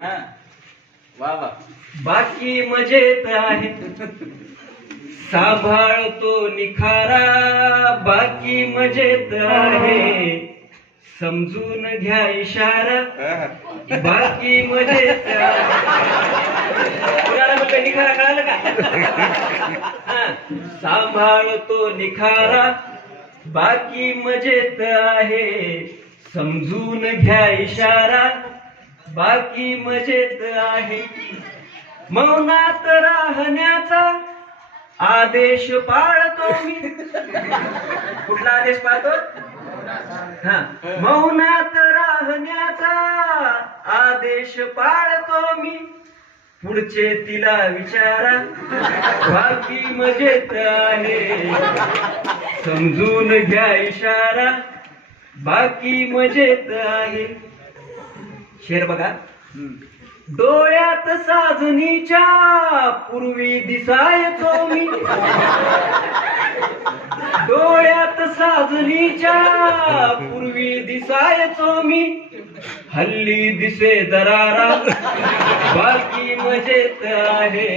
हा वा वा बाकी मजेत आहे सांभाळतो निखारा बाकी मजेत आहे समजून घ्या इशारा बाकी मजेत आहे निखारा कळालं का सांभाळतो निखारा बाकी मजेत आहे समजून घ्या इशारा बाकी मजेत आहे मौनात राहण्याचा आदेश पाळतो मी कुठला आदेश पाळतो मौनात राहण्याचा आदेश पाळतो मी पुढचे तिला विचारा बाकी मजेत आहे समजून घ्या इशारा बाकी मजेत आहे शेर बघा डोळ्यात साजणीच्या पूर्वी दिसायचो मी डोळ्यात साजणीच्या पूर्वी दिसायचो मी हल्ली दिसे दरारा बाकी मजेत आहे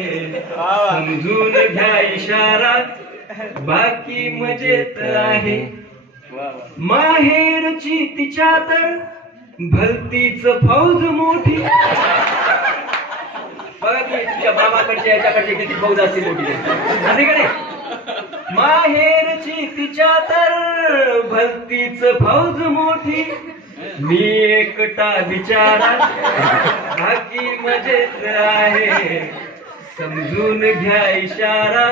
समजून घ्या इशारा बाकी मजेत आहे माहेरची तिच्या तर भलतीच फौज मोठी बघा की तुझ्या बाबाकडच्या याच्याकडची किती फौज असते मोठी असे का नाही माहेरची तिच्या तर भलतीच फौज मोठी मी एकटा बिचारा बाकी मजेत आहे समजून घ्या इशारा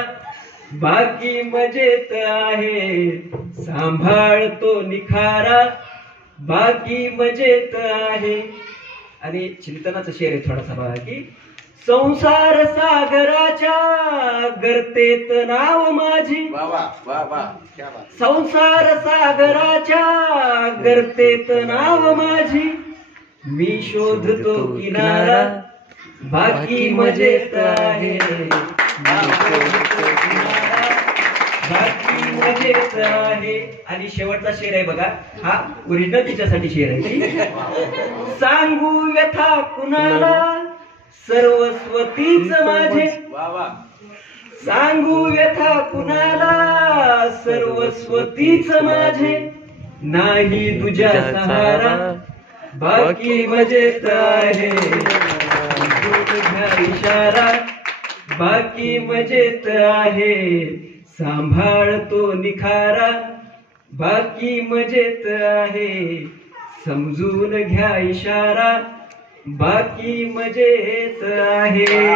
बाकी मजेत आहे सांभाळतो निखारा बाकी मजेत आहे आणि चिंतनाचा शेर आहे थोडासा बघा की संसार सागराच्या गर्तेत नाव माझी संसार सागराच्या गर्तेत नाव माझी मी शोधतो किनारा बाकी मजेत आहे बाकी मजेत आहे आणि शेवटचा शेर आहे बघा हा ओरिजिनल तिच्यासाठी शेर आहे सांगू व्यथा कुणाला सर्वस्वतीच माझे सांगू व्यथा कुणाला सर्वस्वतीच माझे नाही तुझ्या सहारा बाकी मजेत आहे इशारा बाकी मजेत आहे सांभाळतो निखारा बाकी मजेत आहे समजून घ्या इशारा बाकी मजेत आहे